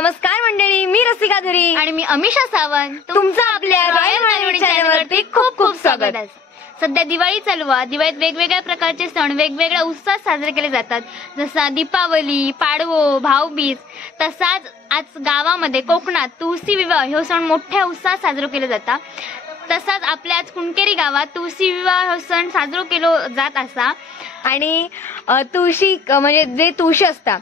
नमस्कार मंडळी, मी रसिका धुरी आणि मी अमिषा सावंत. तुमचं आपल्या रॉयल मालवणी चॅनलवरती खूप खूप स्वागत आहे. सध्या दिवाळी चालू आहे. दिवाळीत वेगवेगळ्या प्रकारचे सण वेगवेगळ्या उत्साहात साजरे केले जातात. जसा दीपावली, पाडवो, भाऊबीज. तसाच आज गावामध्ये कोकणात तुळशी विवाह हे सण मोठ्या उत्साहात साजरे केले जातात. तसाच आपल्या आज कुणकेरी गावात तुळशी विवाह सण साजरो केलो जात असा. आणि तुळशी म्हणजे जे तुळशी असता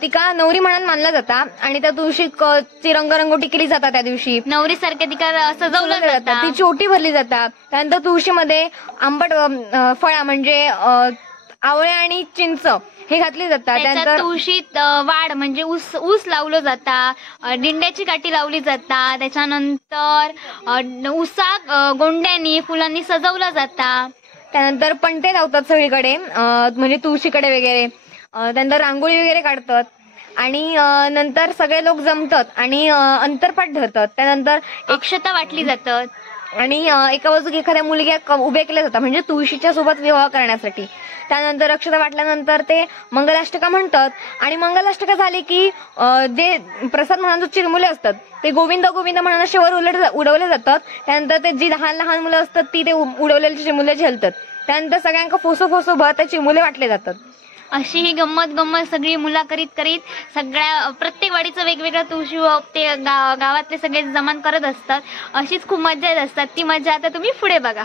तिका नवरी म्हणून मानला जाता आणि त्या तुळशीची रंगरंगोटी केली जातात. त्या दिवशी नवरी सारख्या तिका सजवलं जातं, ती चोटी भरली जातात. त्यानंतर तुळशीमध्ये आंबट फळा म्हणजे आवळे आणि चिंच हे घातली जातात. त्यानंतर तुळशीत वाढ म्हणजे ऊस लावलं जाता, डिंड्याची काठी लावली जाता. त्याच्यानंतर ऊसाक गोंड्यानी फुलांनी सजवलं जाता. त्यानंतर पणते लावतात सगळीकडे म्हणजे तुळशीकडे वगैरे. त्यानंतर रांगोळी वगैरे काढतात आणि नंतर सगळे लोक जमतात आणि अंतरपाठ धरतात. त्यानंतर अक्षता वाटली जातात आणि एका बाजूक एखाद्या मुलग्या उभ्या केल्या जातात म्हणजे तुळशीच्या सोबत विवाह करण्यासाठी. त्यानंतर अक्षता वाटल्यानंतर ते मंगलाष्टका म्हणतात आणि मंगलाष्टका झाली की जे प्रसाद म्हणून चिरमुले असतात ते गोविंद गोविंद म्हणून असे वर उडवले जातात. त्यानंतर ते जी लहान लहान मुलं असतात ती ते उडवलेले चिरमुले झेलतात. त्यानंतर सगळ्यांना फोसो फोसो भर त्या चिरमुले वाटले जातात. अशी ही गंमत सगळी मुला करीत सगळ्या प्रत्येक वाडीचं वेगवेगळं तुळशी ते गावातले सगळे जमान करत असतात. अशीच खूप मजा येत असतात. ती मजा आता तुम्ही पुढे बघा.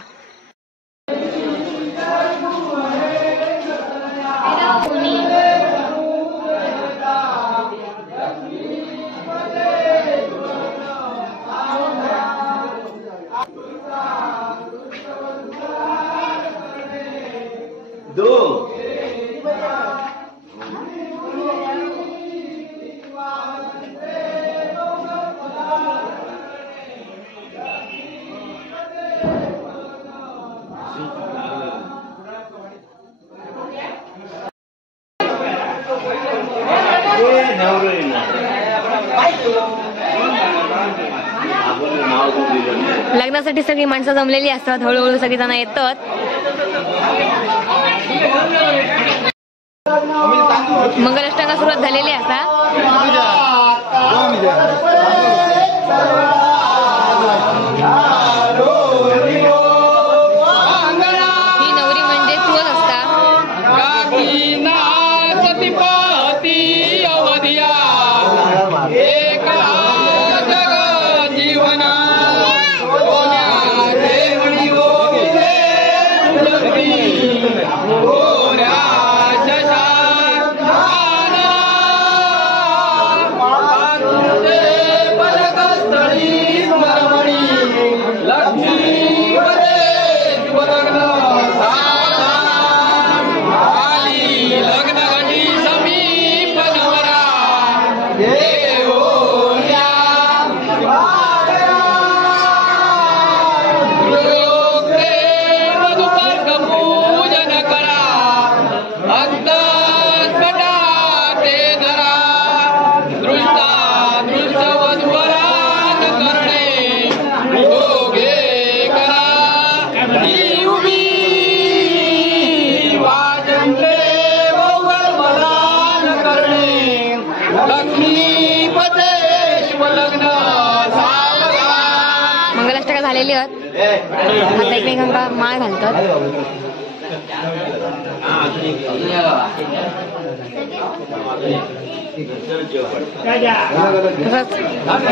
लग्नासाठी सगळी माणसं जमलेली असतात. हळूहळू सगळी जण येतात. मंगलाष्टका सुरुवात झालेली असा. ही नवरी म्हणजे चुलत असता. मंगलाष्टका झालेली आता एकमेकांना माळ घालतात.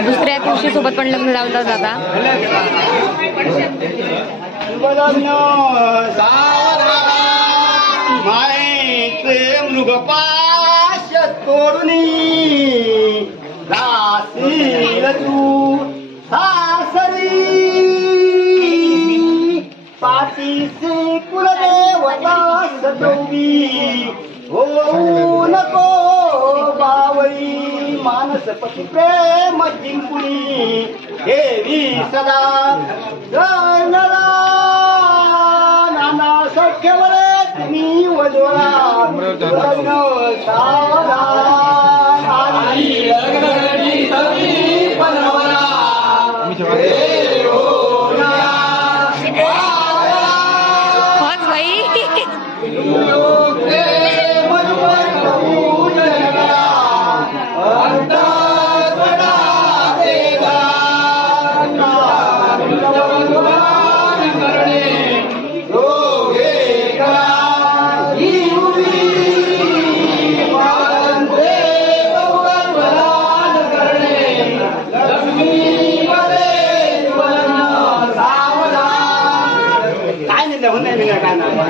दुसऱ्या तुळशी सोबत पण लग्न लावलं जाता. मृगपाश तोडून तू सासरी पाठीसी कुलदेवता सजोवी होऊ नको बावळी मानसपती प्रेम जिंकुनी देवी सदा गणला नाना सख्यवळे तुम्ही वजोळा लग्न सावरा भाई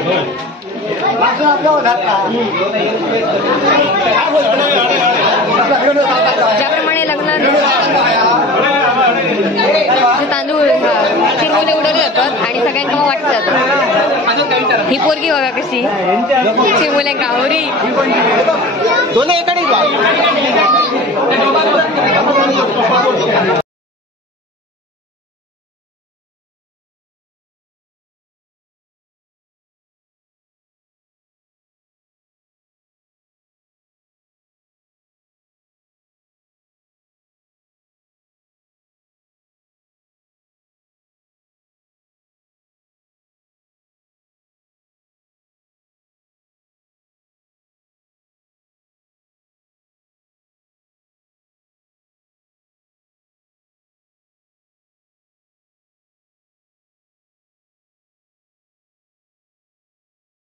माणसं आपल्या होतात का? ज्याप्रमाणे लग्नात तांदूळ चिरमुले उडवले जातात आणि सगळ्यांना वाटलं जातं. ही पोरगी बघा कशी चिरमुले गावरी दोन्ही एकडे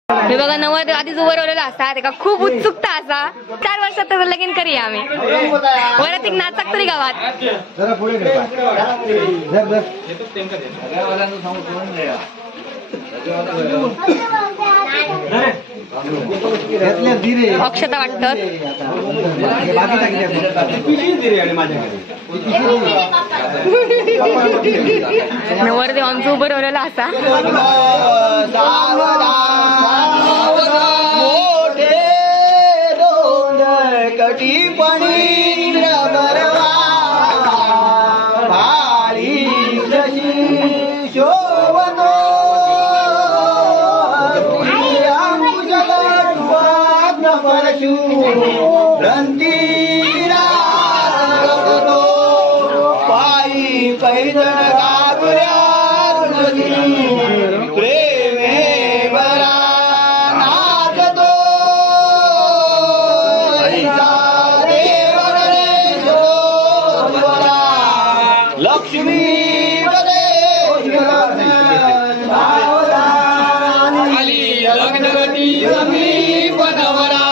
हे बघा नवरदेव आधीच उभं असतात एका खूप उत्सुकता असा 4 वर्षात त्याचं लगीन करूया आम्ही वरात एक नाचक तरी गावात. अक्षता वाटतात नवरदेव आमचं उभं राहिलेला असा मोठे दोन कटीपणी भाळी जशी शोभतो परशु रंतीरा पायी पैदल गागुऱ्या प्रेमे बरा नाचतो लक्ष्मी लग्नवती पदवरा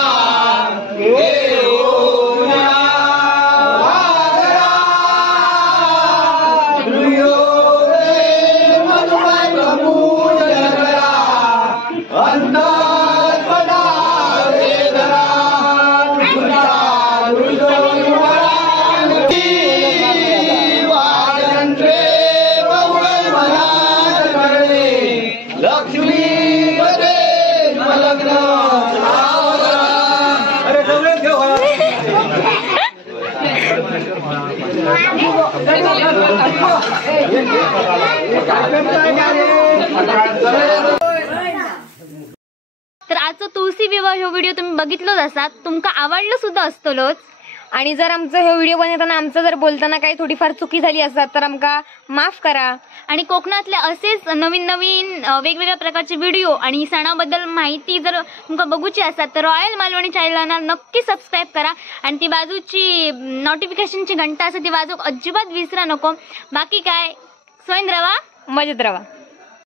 तर आजचा तुळशी विवाह हा व्हिडिओ तुम्ही बघितलोच असात, तुमका आवडलं सुद्धा असतलोच. आणि जर आमचं हे व्हिडिओ बनवताना आमचं जर बोलताना काही थोडीफार चुकी झाली असतात तर आमका माफ करा. आणि कोकणातले असेच नवीन नवीन वेगवेगळ्या प्रकारचे व्हिडिओ आणि सणाबद्दल माहिती जर तुमका बघूची असतात तर रॉयल मालवणी चॅनलला नक्की सबस्क्राईब करा आणि ती बाजूची नोटिफिकेशनची घंटा असते ती वाजवूक अजिबात विसरा नको. बाकी काय, सोयीन रवा मजेत रवा.